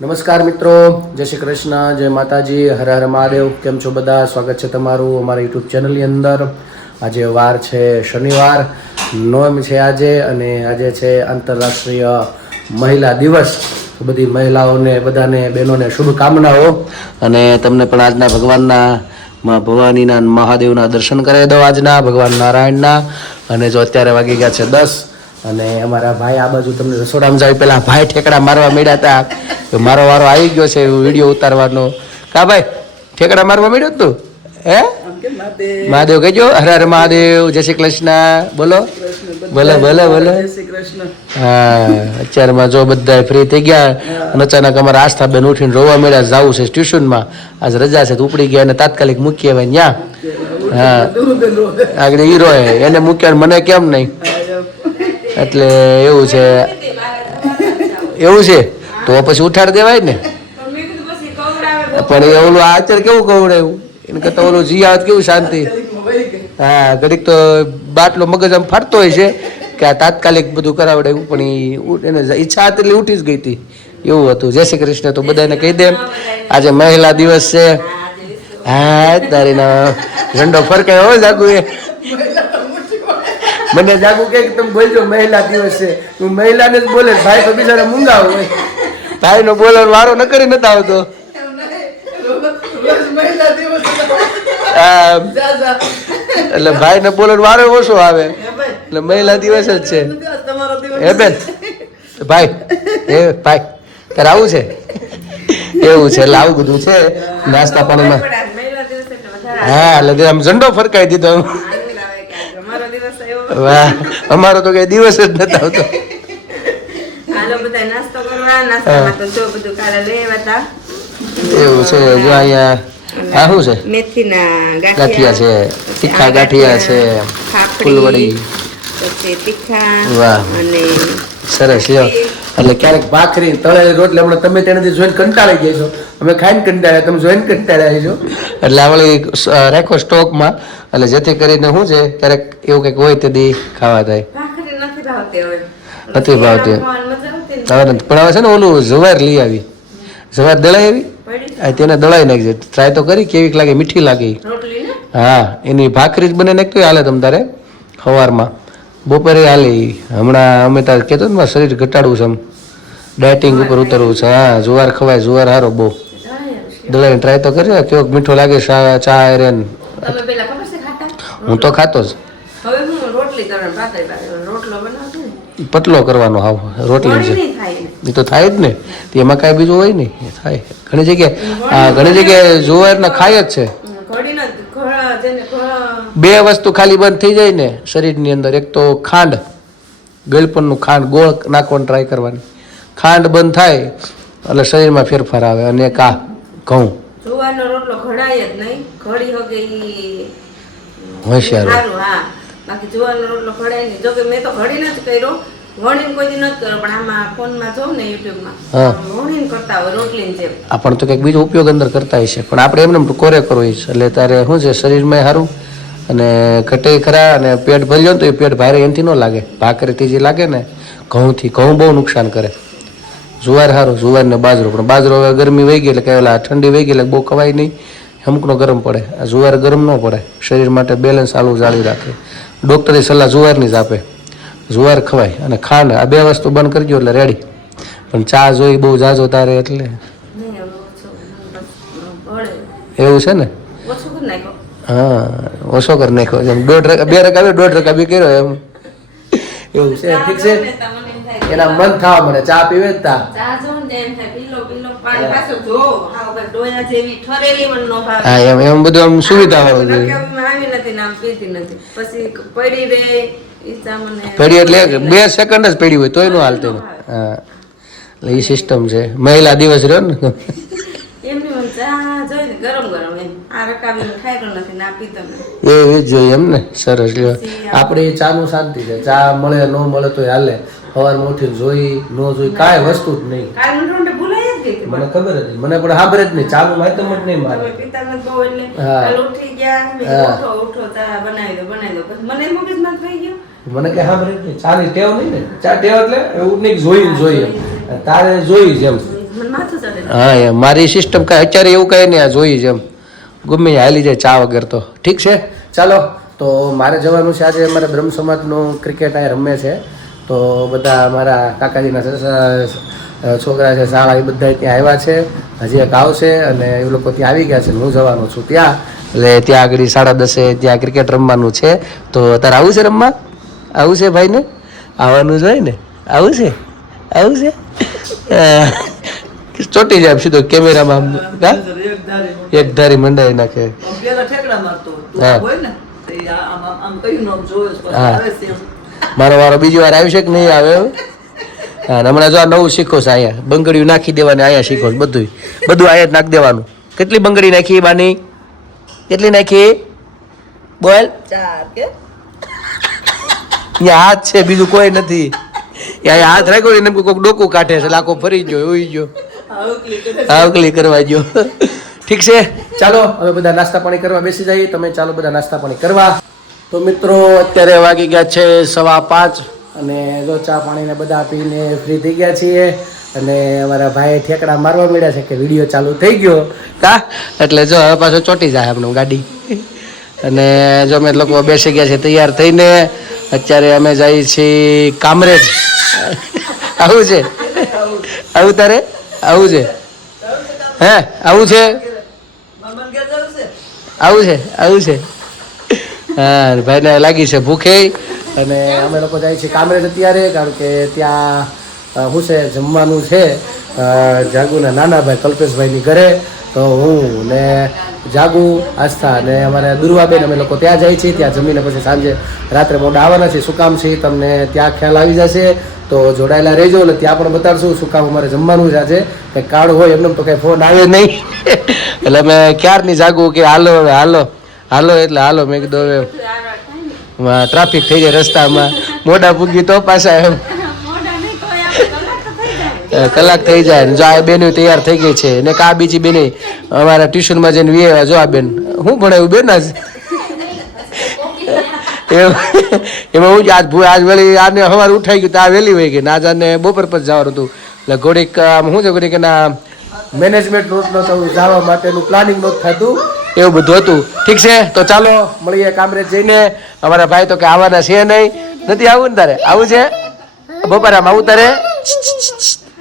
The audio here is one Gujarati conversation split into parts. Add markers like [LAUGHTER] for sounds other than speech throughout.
નમસ્કાર મિત્રો, જય શ્રી કૃષ્ણ, જય માતાજી, હર હર મહાદેવ. કેમ છો બધા? સ્વાગત છે તમારું અમારા યુટ્યુબ ચેનલની અંદર. આજે વાર છે શનિવાર, નોમ છે આજે અને આજે છે આંતરરાષ્ટ્રીય મહિલા દિવસ. બધી મહિલાઓને, બધાને, બહેનોને શુભકામનાઓ. અને તમને પણ આજના ભગવાનના, માં ભવાનીના મહાદેવના દર્શન કરાવી દો આજના, ભગવાન નારાયણના. અને જો અત્યારે વાગી ગયા છે દસ અને અમારા ભાઈ આ બાજુ તમને રસોડામાં જાય પેલા ભાઈ ઠેકડા મારવા મળ્યા હતા તો મારો વારો આવી ગયો છે વીડિયો ઉતારવાનો. કા ભાઈ ઠેકડા મારવા મળ્યો તું? હે? મહાદેવ કહેજો હરે હર મહાદેવ જય શ્રી કૃષ્ણ. બોલો. બોલો બોલો બોલો. હા અત્યારમાં જો બધા ફ્રી થઈ ગયા અને અચાનક અમારા આસ્થા બેન ઉઠીને રોવા મળ્યા જવું છે ટ્યુશનમાં આજ રજા છે તો ઉપડી ગયા અને તાત્કાલિક મૂકી આવે ત્યાં હા. આગળ હીરો એને મૂક્યા મને કેમ નહીં? એટલે એવું છે. એવું છે? તો પછી ઉઠાડી દેવાય ને. પણ એ ઓલું આચર કેવું કવડાયું એને કરતાં ઓલું જીયાત કેવું શાંતિ? હા, ઘડીક તો બાટલો મગજ આમ ફરતો હોય છે કે આ તાત્કાલિક બધું કરાવડાયું પણ એને ઈચ્છા હતી એટલે ઉઠી જ ગઈ હતી. એવું હતું. જય શ્રી કૃષ્ણ. તો બધાને કહી દે. આજે મહિલા દિવસ છે. હા, તારી ના ઝંડો ફરકાય હો જાગુ એ મને જાગુ કે તમે બોલજો, મહિલા દિવસ છે. હું મહિલાને જ બોલે, ભાઈ તો બિચારા મૂંગા હોય. ભાઈ નો બોલવાનો વારો ન કરી નતા આવતો. એટલે ભાઈ ને બોલવાનો વારો ઓછો આવે. એટલે મહિલા દિવસ જ છે. હે બેન? ભાઈ, હે ભાઈ, તારે આવું છે? એવું છે, એટલે આવું બધું છે. નાસ્તા પાણીમાં. હા, એટલે આમ ઝંડો ફરકાઈ દીધો. વાહ અમારો તો કઈ દિવસ જ નતો આવતો. હાલો બધા નાસ્તો કરવા. નાસ્તામાં તો જો બધું કાલે લેવા હતા. એવું છે જો અહીંયા આ શું છે? મેથીના ગાંઠિયા. છે તીખા ગાંઠિયા છે ફૂલવડી. પછી તીખા વાહ. અને સરસ લ્યો. એટલે ક્યારેક ભાખરી તળેલી રોટલી હમણાં તમે તેનાથી જોઈને કંટાળી ગયા છો. અમે ખાઈને કંટાળ્યા તમે જોઈને કંટાળ્યા છો. એટલે આપણે રાખો સ્ટોકમાં એટલે જેથી કરીને શું છે ક્યારેક એવું કંઈક હોય તે દી ખાવા થાય નથી ભાવતી હવે. પણ હવે છે ને ઓલું જવાર લઈ આવી. જવાર દળાઈ આવી. આ તેને દળાઈ નાખજે. ટ્રાય તો કરી કેવી લાગે મીઠી લાગે હા એની ભાખરી જ બને નાખતો હાલે તમ તારે સવારમાં બપોરે હાલે હમણાં અમે તાર કહેતો ને શરીર ઘટાડવું છે આમ. ડાયટિંગ ઉપર ઉતરવું છે. હા જુવાર ખવાય જુવાર હારો બહુ. દળાઈને ટ્રાય તો કરજો કેવો મીઠો લાગે ચા ચા હું તો ખાતો જ. હવે હું રોટલી કરવાનું પાતળી પાતળી રોટલો બનાવતો પતલો કરવાનો હાવ રોટલી છે. એ તો થાય જ ને. એમાં કાંઈ બીજું હોય નહીં. થાય. ઘણી જગ્યાએ ઘણી જગ્યાએ જુવારના ખાય જ છે. બે વસ્તુ ખાલી બંધ થઈ જાય ને શરીરની અંદર. એક તો ખાંડ ગળપણનું ખાંડ ગોળ નાખવાનું ટ્રાય કરવાની. ખાંડ બંધ થાય એટલે શરીરમાં ફેરફાર આવે. અને કા ઘઉં. જોવાનો રોટલો ઘડાય જ નહીં. ઘડી હોગે હોશિયાર હા. બાકી જુવારનો રોટલો ઘડાય નહીં જોકે મેં તો ઘડીને જ કર્યો. વણીને કોઈ દી નથી કર્યો પણ આમાં ફોનમાં જોઉં ને યુટ્યુબમાં. વણીને કરતા હોય રોટલીની જેમ. આપણ તો કંઈક બીજો ઉપયોગ અંદર કરતા હશે પણ આપણે એમને કોરે કરવો છે. એટલે તારે શું છે શરીરમાં સારું અને ઘટે ખરા અને પેટ ભરી લો ને તો એ પેટ ભારે એનાથી ન લાગે. ભાખરીથી જે લાગે ને ઘઉંથી ઘઉં બહુ નુકસાન કરે. જુવાર સારું જુવાર ને બાજરો. પણ બાજરો હવે ગરમી વહી ગઈ એટલે કે ઠંડી વહી ગઈ એટલે બહુ ખવાય નહીં. હમકનો ગરમ પડે આ જુવાર ગરમ ન પડે શરીર માટે બેલેન્સ સારું જાળવી રાખે. ડૉક્ટરે સલાહ જુવારની જ આપે. જુવાર ખવાય અને ખાંડ આ બે વસ્તુ બંધ કરજો એટલે રેડી પણ ચા જોઈ બહુ જાજો તારે એટલે? નહીં હવે ઓછું બસ, બળે એવું છે ને? કરી હા ઓછો કરી નાખ્યો. એમ દોઢ રકા બે રકા આવ્યો દોઢ રકા બી કર્યો એમ. એવું છે ઠીક છે? એના મન થવા મને ચા પીવે જ તા. ચા ને એમ થાય પીલો પીલો. પાણી પાછું જો હા વગર ડોયા જેવી ઠરેલી મને નો ભાવે. હા એમ એમ બધું આમ સુવિધા વાળું જોઈએ રકાબીમાં આવી નથી ને આમ પીતી નથી. પછી પડી ચા એટલે બે સેકન્ડ જ પડી હોય તોય નો હાલતું ને હા. એટલે એ સિસ્ટમ છે. મહિલા દિવસ રહ્યો ને. ચા ને ના ને એ જોઈએ એમ ને. સરસ લ્યો. આપણે એ ચાનું શાંતિ છે. ચા મળે ન મળે તો હાલે. સવારમાં મોઠી જોઈ ન જોઈ કાંઈ વસ્તુ જ નહીં. મને હતી મને ખબર જ નહીં મને પણ સાંભળે જ નહીં. ચાનું માહિતમ જ નહીં મારે. હા. મને સાંભળે જ નહીં. ચાલી ટેવ નહીં ને? ચા ટેવ એટલે એવું નહીં જોઈ જોઈ તારે જોઈ જેમ મને હા એ મારી સિસ્ટમ કાંઈ અત્યારે એવું કંઈ નહીં આ જોઈ છે એમ. ગમે હાલી જાય ચા વગર તો. ઠીક છે? ચાલો. તો મારે જવાનું છે આજે મારે બ્રહ્મ સમાજનું ક્રિકેટ આ રમે છે. તો બધા મારા કાકાજીના છોકરા છે શાળા એ બધા ત્યાં આવ્યા છે. હજી એક આવશે અને એ લોકો ત્યાં આવી ગયા છે હું જવાનો છું ત્યાં. એટલે ત્યાં આગળ સાડા દસે ત્યાં ક્રિકેટ રમવાનું છે. તો તારે આવું છે રમવા? આવું છે ભાઈને? આવવાનું જ હોય ને? આવું છે? આવું છે? ચોટી જાય સીધો કેમેરામાં એક ધારી મંડાઈ નાખે. હા. હા. મારો વારો બીજી વાર આવશે છે કે નહીં આવે અને હમણાં જો આ નવું શીખો છે અહીંયા. બંગડીયું નાખી દેવાની અહીંયા શીખો છો બધું બધું અહીંયા જ નાખી દેવાનું. કેટલી બંગડી નાખી બાની? કેટલી નાખી બોલ. અહીંયા હાથ છે બીજું કોઈ નથી. અહીંયા હાથ રાખ્યો એને કોઈક ડોકું કાઢે છે લાખો ફરી ગયો ઉઈ ગયો. આવકલી આવકલી કરવા ગયો. ઠીક છે? ચાલો હવે બધા નાસ્તા પાણી કરવા બેસી જઈએ. તમે ચાલો બધા નાસ્તા પાણી કરવા. તો મિત્રો, અત્યારે વાગી ગયા છે સવા પાંચ અને જો ચા પાણીને બધા પીને ફ્રી થઈ ગયા છીએ અને અમારા ભાઈ ઠેકડા મારવા મળ્યા છે કે વીડિયો ચાલુ થઈ ગયો. કા? એટલે જો હવે પાછો ચોટી જાય આપણું ગાડી. અને જો અમે લોકો બેસી ગયા છે તૈયાર થઈને, અત્યારે અમે જઈએ છીએ કામરેજ. આવું છે? આવું તારે? આવું છે? હે? આવું છે? આવું છે? આવું છે? હા, ભાઈને લાગી છે ભૂખે. અને અમે લોકો જાય છીએ કામરેજ અત્યારે, કારણ કે ત્યાં શું છે, જમવાનું છે. જાગુના નાના ભાઈ કલ્પેશભાઈની ઘરે. તો હું ને જાગુ, આસ્થા અને અમારે દુર્વાબેન અમે લોકો ત્યાં જાય છીએ. ત્યાં જમીને પછી સાંજે રાત્રે મોડા આવવાના છે શું કામ છે તમને ત્યાં ખ્યાલ આવી જશે. તો જોડાયેલા રહેજો એટલે ત્યાં પણ બતાડશું શું કામ અમારે જમવાનું છે આજે. કંઈ કાર્ડ હોય એમને તો કંઈ ફોન આવે નહીં. [LAUGHS] એટલે અમે ક્યારની જાગું કે હાલો હવે હાલો. હાલો એટલે હાલો મેં કીધું હવે ટ્રાફિક થઈ જાય રસ્તામાં. મોડા પૂગી તો પાછા એમ. કલાક થઈ જાય કલાક થઈ જાય જો આ બેન તૈયાર થઈ ગઈ છે ને કા બીજી બેન અમારા ટ્યુશનમાં જઈને વીએ જો આ બેન. હું ભણાયું બેન આજ? એમ- હું આજ ભૂ- આજ વળી આને સવારે ઉઠાઈ ગયું તો આ વહેલી વહી ગઈ ને આજ આને બપોર પર જવાનું હતું. એટલે ઘોડીક આમ શું છે ઘોડીક એના મેનેજમેન્ટ નોટ નહોતું જવા માટેનું પ્લાનિંગ નહોતું થતું. એવું બધું હતું. ઠીક છે? તો ચાલો, મળીએ કામરેજ જઈને. અમારા ભાઈ તો કે આવવાના છે નહીં. નથી આવું ને તારે? આવું છે? બપોરામાં આવું તારે?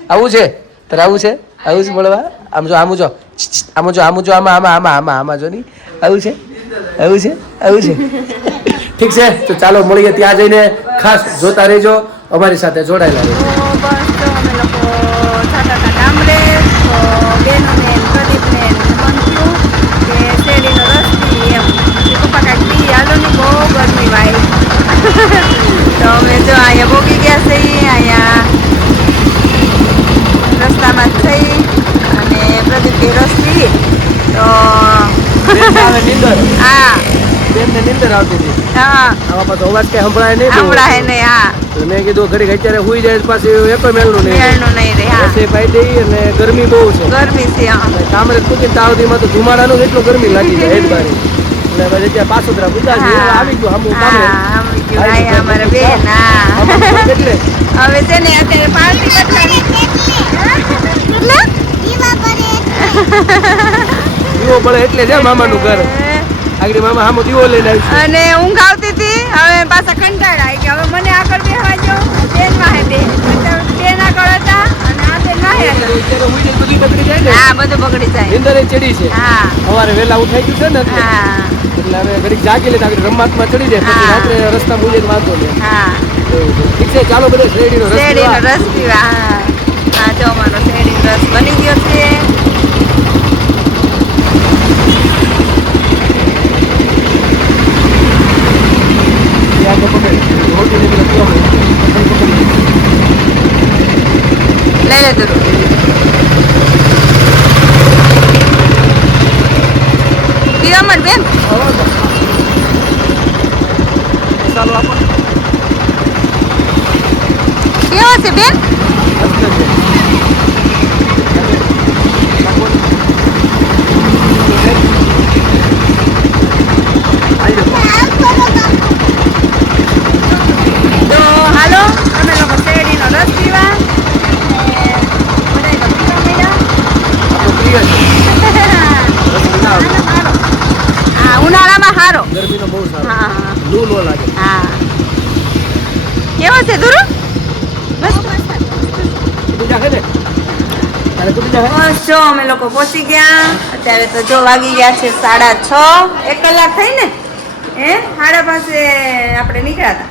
આવું છે? તારે આવું છે? આવું છે મળવા? આમ જો આમ જો. આમ જો આમ જો, આમાં આમાં આમાં આમાં આમાં જો નહીં. આવું છે? આવું છે? આવું છે? ઠીક છે? તો ચાલો, મળીએ ત્યાં જઈને. ખાસ જોતા રહેજો. અમારી સાથે જોડાયેલા રહેજો. બેનોને, પ્રદીપને મન થયું શેરડીનો રસ પી એમ કે પપ્પા કાંઈક પી હાલો ને બહુ ગરમી વાય તો અમે જો અહીંયા ભોગી ગયા છે અહીંયા રસ્તામાં થઈ અને પ્રદીપે રસ પી તો હા બેનને નિંદર આવતી હતી હા આમાં તો અવાજ કે સંભળાય નહીં સંભળાય નહીં હા મેં કીધું ઘડીક અત્યારે હુઈ જાય પાછી એક મેળનું નહીં મેળનું નહીં રસોઈ પાઈ દઈ અને ગરમી બહુ છે. ગરમી છે કામરે પૂકી તાવદીમાં તો ધુમાડાનું એટલું ગરમી લાગી જાય હેડ બારી. એટલે પછી પાછોતરા પૂછા છે. આવી ગયું હમું કામરે આવી ગયું. અમારા બેન, હા. આમાં હવે છે ને અત્યારે પાર્ટી બદલાવી. દીવો પડે એટલે છે મામાનું ઘર. આગળ મામા હામો દીવો લઈને આવી અને ઊંઘ આવતી હતી હવે પાછા કંટાળા ગયા. હવે મને આગળ બેહવા જો બેનમાં બેન આગળ હતા. હા બધું બગડી જાય. નીંદર ચડી છે. હા. સવારે વહેલા ઉઠાઈ ગયું છે ને હા. એટલે હવે ઘડીક જાગી લે આગળ રમતમાં ચડી જાય. પછી રાત્રે રસ્તા મૂજે વાંધો નહીં હા. ઠીક છે ચાલો બધે શેરડીનો રસ શેરડીનો રસ પીવા. હા. હા જો અમારો શેરડીનો રસ બની ગયો છે. ત્યાં તો પકડ. પીવા મળે. લઈ લે તું પીવા મળ બેન ચાલો આપો. કેવો છે બેન હસને છે. તો હાલો અમે લોકો શેરડીનો રસ પીવા અને બધાય તો પીવા ગરમીનો બહુ સારો. હા. લૂ લો લાગે. હા. કેવો છે દુરુ? બસ જાહે ને? બસ જો અમે લોકો પહોંચી ગયા. અત્યારે તો જો વાગી ગયા છે સાડા છ. એક કલાક થઈ ને? એ સાડા પાસે આપણે નીકળ્યા હતા.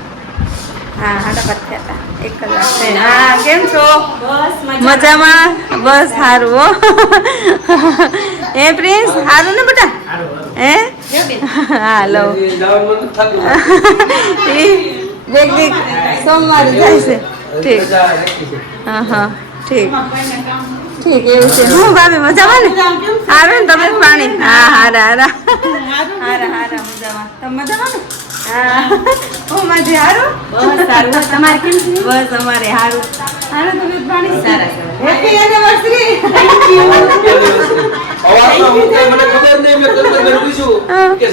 હા સાડા પાંચ થયા હતા. એક કલાક હા કેમ છો? મજામાં. બસ સારું હો. એ પ્રિન્સ? સારું ને બેટા હે? હા લો દેખ સોમવારે જાય છે. ઠીક. હા હા ઠીક. ઠીક એવું છે. હું ભાભી મજામાં ને? હારું ને તમે પાણી. હા હારા હારા. હારા હારા મજામાં. તમે મજામાં ને? હા. હું હારું? બસ સારું. [LAUGHS] તમારે કેમ છે? બસ અમારે હારું. હારું તમે પાણી સારા હેપી એનિવર્સરી થેન્ક યુ અવાજમાં હું મને ખબર નહીં મેં તમને કે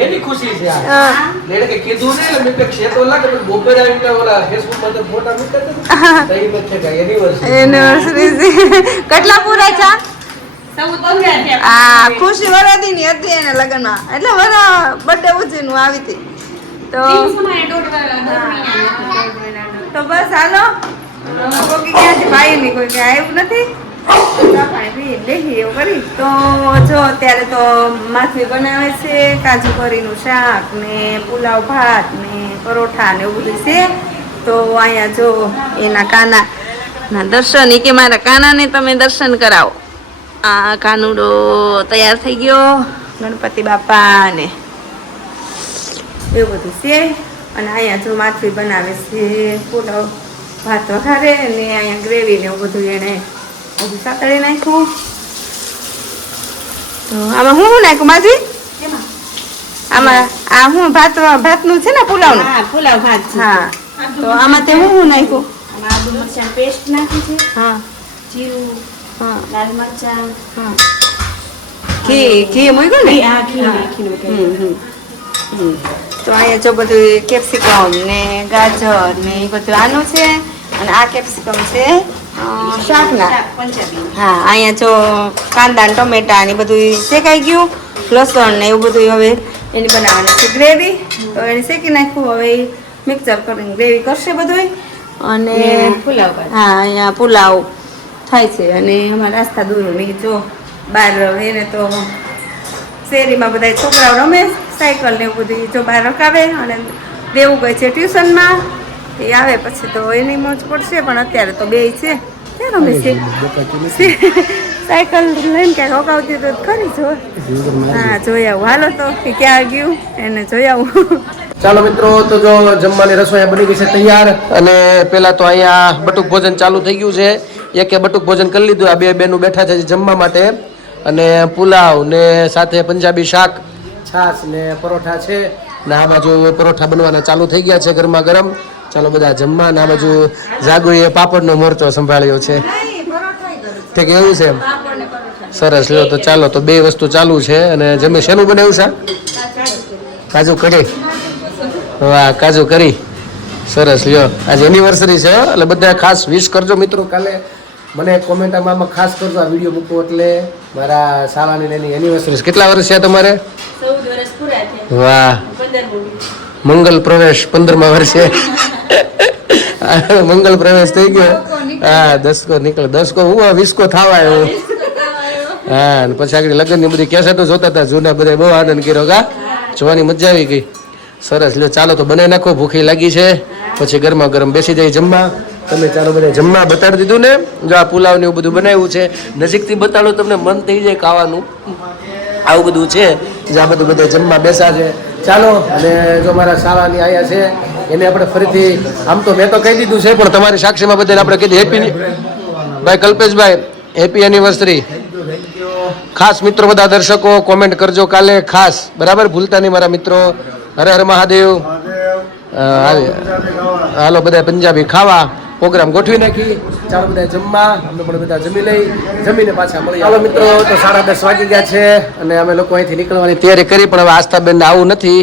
મેં ખુશી છે આ. એને કે કીધું નહીં મેં કીધું ક્ષેત્રો લાગે પણ બપોરે આવીને ઓલા ફેસબુકમાં ફોટા મૂકતા હતા ને, મેં છે કે anniversary. એનિવર્સરી કેટલા પૂરા ચા આ ખુશી વરાદીની હતી એને લગ્નમાં. એટલે વરા બર્થડે ઉજવીનું આવી હતી. તો તો બસ હાલો. કોકી ક્યાં છે ભાઈ ની કોઈ આવ્યું નથી. તો જો અત્યારે તો માછલી બનાવે છે કાજુ કરીનું શાક ને પુલાવ ભાત ને પરોઠા ને એવું બધું છે. તો અહીંયા જો એના કાના ના દર્શન એ કે મારા કાનાને તમે દર્શન કરાવો. આ કાનુડો તૈયાર થઈ ગયો. ગણપતિ બાપા ને એવું બધું છે. અને અહીંયા જો માછલી બનાવે છે પુલાવ ભાત વઘારે ને અહીંયા ગ્રેવી ને એવું બધું એને બધું સાતળી નાખ્યું. તો આમાં હું નાખ્યું માજી? આમાં આ હું ભાત ભાતનું છે ને પુલાવનું? હા પુલાવ ભાત હા. તો આમાં તે હું શું નાખ્યું? આમાં આદુ મરચાં પેસ્ટ નાખી છે. હા. જીરું હા લાલ મરચાં હા ઘી ઘી મૂક્યું ને આ ઘી. હમ. તો અહીંયા જો બધું કેપ્સિકમ ને ગાજર ને એ બધું આનું છે અને આ કેપ્સિકમ છે શાકના હા અહીંયા જો કાંદા ને ટમેટા ને બધું શેકાઈ ગયું લસણ ને એવું બધું હવે એની બનાવવાની છે ગ્રેવી તો એને શેકી નાખ્યું હવે મિક્સર કરીને ગ્રેવી કરશે બધું અને પુલાવ હા અહીંયા પુલાવ થાય છે અને અમારા રાસ્તા દૂર નહીં જો બહાર એને તો શેરીમાં બધા છોકરાઓ રમે સાયકલ ને એવું બધું જો બહાર રખાવે અને દેવું ગઈ છે ટ્યુશનમાં. એ આવે પછી તો એની મોજ પડશે પણ અત્યારે તો બે છે. ક્યાં રમે છે? સાયકલ લઈને ક્યાંક રોકાવતી તો ખરી જો હા જોઈ આવું. હાલો તો કે ક્યાં ગયું? એને જોઈ આવું. ચાલો મિત્રો તો જો જમવાની રસોઈ બની ગઈ છે તૈયાર. અને પેલા તો અહીંયા બટુક ભોજન ચાલુ થઈ ગયું છે. એકે બટુક ભોજન કરી લીધું, આ બે બેનું બેઠા છે જમવા માટે. અને પુલાવ ને સાથે પંજાબી શાક, છાશ ને પરોઠા છે. ને આ બાજુ પરોઠા બનવાના ચાલુ થઈ ગયા છે ગરમા ગરમ. ચાલો બધા જમવા. ને આ બાજુ જાગુએ પાપડનો મોરચો સંભાળ્યો છે. ઠીક, એવું છે સરસ. લ્યો તો ચાલો, તો બે વસ્તુ ચાલુ છે. અને જમે શેનું બનાવ્યું છે કાજુ કઢી. વાહ, કાજુ કરી સરસ, લ્યો. આજે એનિવર્સરી છે, એટલે બધા ખાસ વિશ કરજો મિત્રો કાલે. મને કોમેન્ટ આમાં ખાસ કરજો આ વીડિયો મૂકો એટલે મારા શાળાની એની એનિવર્સરી કેટલા વર્ષ છે તમારે? વાહ. મંગલ પ્રવેશ પંદરમા વર્ષે. મંગલ પ્રવેશ થઈ ગયો. હા દસકો નીકળે. દસકો હું વીસકો થવા આવ્યો. હા પછી આગળ લગ્નની બધી કેસેટો જોતા હતા જૂના બધા બહુ આનંદ કર્યો કા. જોવાની મજા આવી ગઈ. સરસ લ્યો ચાલો તો બનાવી નાખો ભૂખી લાગી છે. પછી ગરમા ગરમ બેસી જાય જમવા. તમે ચાલો બધા જમવા બતાડી દીધું ને? જો આ પુલાવ ને એવું બધું બનાવ્યું છે. નજીકથી બતાડો, તમને મન થઈ જાય ખાવાનું. આવું બધું છે. જે આ બધું બધા જમવા બેસા છે. ચાલો, અને જો મારા શાળાની આયા છે, એને આપણે ફરીથી, આમ તો મેં તો કહી દીધું છે, પણ તમારી સાક્ષીમાં બધાને આપણે કહી હેપી ભાઈ કલ્પેશભાઈ હેપી એનિવર્સરી ખાસ મિત્રો, બધા દર્શકો કોમેન્ટ કરજો કાલે ખાસ. બરાબર? ભૂલતા નહીં મારા મિત્રો. હરે હર મહાદેવ. હાલો, બધા પંજાબી ખાવા. પ્રોગ્રામ ગોઠવી નાખી. ચાલો બધા જમવા. અમે પણ બધા જમી લઈ. જમીને પાછા મળી ચાલો મિત્રો તો સાડા દસ વાગી ગયા છે અને અમે લોકો અહીંથી નીકળવાની તૈયારી કરી પણ હવે આસ્થાબેન આવું નથી.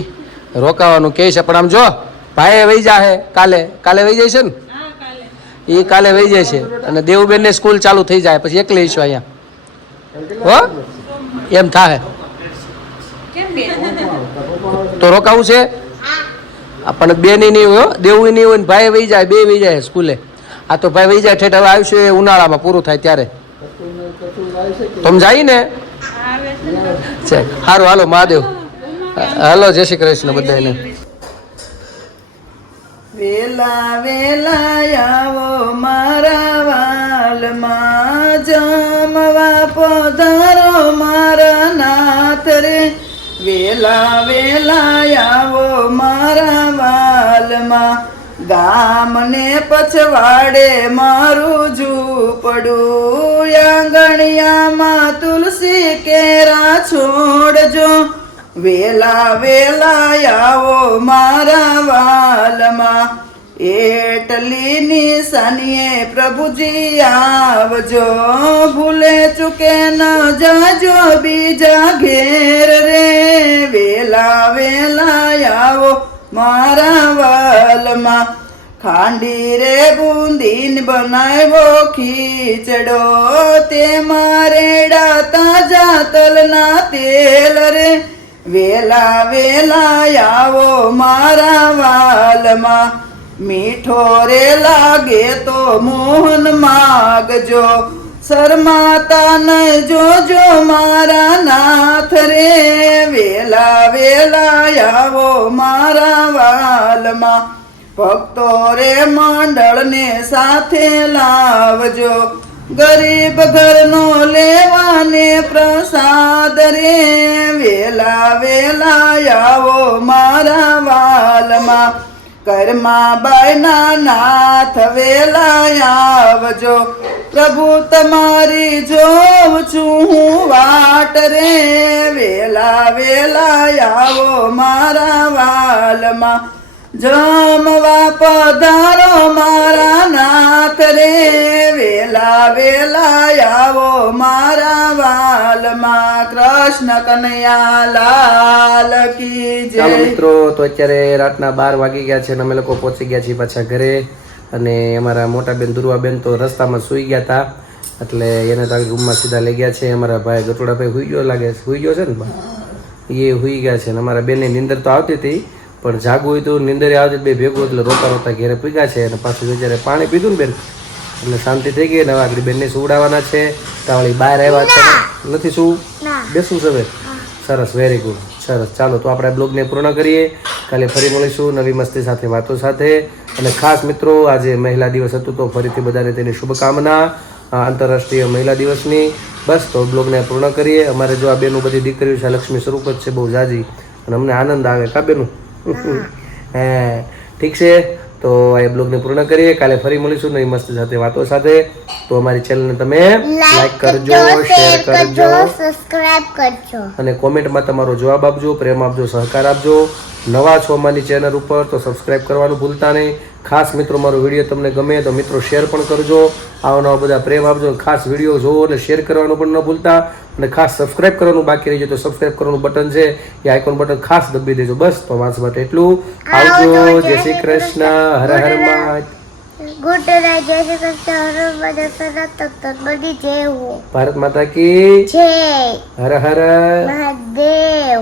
રોકાવાનું કહે છે. પણ આમ જો ભાઈ વહી જાહે કાલે. કાલે વહી જાય છે ને? એ કાલે. વહી જાય છે અને દેવુબેન ને સ્કૂલ ચાલુ થઈ જાય પછી એકલી ઈશું અહીંયા. હો? એમ થાય તો રોકાવું છે? આપણને બે નહીં હોય. દેવું નહીં હોય ને ભાઈ વહી જાય, બે વહી જાય સ્કૂલે. આ તો ભાઈ વહી જાય, ઠેઠ હવે આવશે ઉનાળામાં પૂરું થાય ત્યારે. તમે જાય ને? સારું હાલો, મહાદેવ. હાલો, જય શ્રી કૃષ્ણ બધાને વેલા વેલા આવો મારા વાલમાં. જમવા પધારો મારા નાથ રે. વેલા વેલા આવો મારા વાલમાં. ગામને પછવાડે મારું ઝૂપડું. આંગણિયામાં તુલસી કેરા છોડજો. વેલા વેલા આવો મારા વાલમાં એટલી નિશાનીએ પ્રભુજી આવજો. ભૂલે ચૂકે ન જાજો બીજા ઘેર રે. વેલા વેલા આવો મારા વાલમાં. ખાંડી રે બુંદીન બનાવ્યો ખીચડો. તે મારેડા તાજા તલના તેલ રે. વેલા વેલા આવો મારા વાલમાં. મીઠો રે લાગે તો મોહન માગજો. શરમાતા ન જોજો મારા નાથ રે. વેલા વેલા આવો મારા વાલમાં. ભક્તો રે મંડળને સાથે લાવજો. ગરીબ ઘરનો લેવાને પ્રસાદ રે. વેલા વેલા આવો મારા વાલમાં. કર્મા બાયના નાથ વેલા આવજો. પ્રભુ તમારી જોઉં છું, હું વાટ રે. વેલા વેલા આવો મારા વાલમાં. જમવા પધારો મારા નાથ રે, વેલા વેલા આવો મારા વાલમાં કૃષ્ણ કનૈયા લાલ કી જય. મિત્રો, તો અત્યારે રાતના બાર વાગી ગયા છે અને અમે લોકો પહોંચી ગયા છીએ પાછા ઘરે. અને અમારા મોટા બેન દુર્વાબેન તો રસ્તામાં સૂઈ ગયા હતા એટલે એને તો રૂમમાં સીધા લઈ ગયા છે. અમારા ભાઈ ગટોડાભાઈ હુઈ ગયો લાગે, હુઈ ગયો છે ને એ હુઈ ગયા છે અને અમારા બેનની નીંદર તો આવતી હતી. પણ જાગવું હોય તો નિંદરે આવજે બે ભેગું એટલે રોતા રોતા ઘેરે પીગા છે અને પાછું જ્યારે પાણી પીધું ને બેન એટલે શાંતિ થઈ ગઈ ને હવે આગળ બેનને સુવડાવવાના છે? તાવળી બહાર આવ્યા છે. નથી શું? બેસું છે સરસ વેરી ગુડ સરસ. ચાલો તો આપણે બ્લોગને પૂર્ણ કરીએ. કાલે ફરી મળીશું નવી મસ્તી સાથે વાતો સાથે. અને ખાસ મિત્રો આજે મહિલા દિવસ હતું તો ફરીથી બધાને તેની શુભકામના આંતરરાષ્ટ્રીય મહિલા દિવસની. બસ તો બ્લોગને પૂર્ણ કરીએ. અમારે જો આ બેનું બધી દીકરીઓ છે લક્ષ્મી સ્વરૂપ જ છે બહુ જાજી. અને અમને આનંદ આવે. કા બેનું? હે ઠીક છે? તો આ બ્લોગને પૂર્ણ કરીએ. કાલે ફરી મળીશું નવી મસ્તી સાથે વાતો સાથે. તો અમારી ચેનલને તમે લાઈક કરજો શેર કરજો. સબસ્ક્રાઇબ કરજો. અને કોમેન્ટમાં તમારો જવાબ આપજો પ્રેમ આપજો સહકાર આપજો. નવા છો અમારી ચેનલ ઉપર તો સબસ્ક્રાઇબ કરવાનું ભૂલતા નહીં. ખાસ મિત્રો મારો વીડિયો તમને ગમે તો મિત્રો શેર પણ કરજો. આવા નવા બધા પ્રેમ આપજો ખાસ વીડિયો જોવો અને શેર કરવાનું પણ ન ભૂલતા. અને ખાસ સબસ્ક્રાઇબ કરવાનું બાકી રહી જાય તો સબસ્ક્રાઇબ કરવાનું બટન છે એ આઇકોન બટન ખાસ દબી દેજો. બસ તો માસ માટે એટલું. આવજો જય શ્રી કૃષ્ણ. હર હર મહાદેવ ગુડ નાઇટ જય શ્રી કૃષ્ણ. હર બધા બધી જય હો. ભારત માતા કી જય હર હર. મહાદેવ.